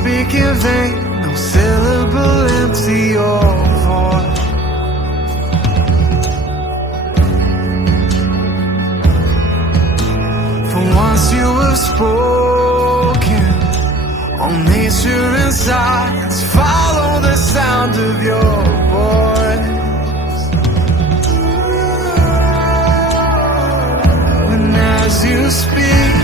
speak in vain, no syllable empty your voice. For once you have spoken, all nature and silence follow the sound of your voice. And as you speak,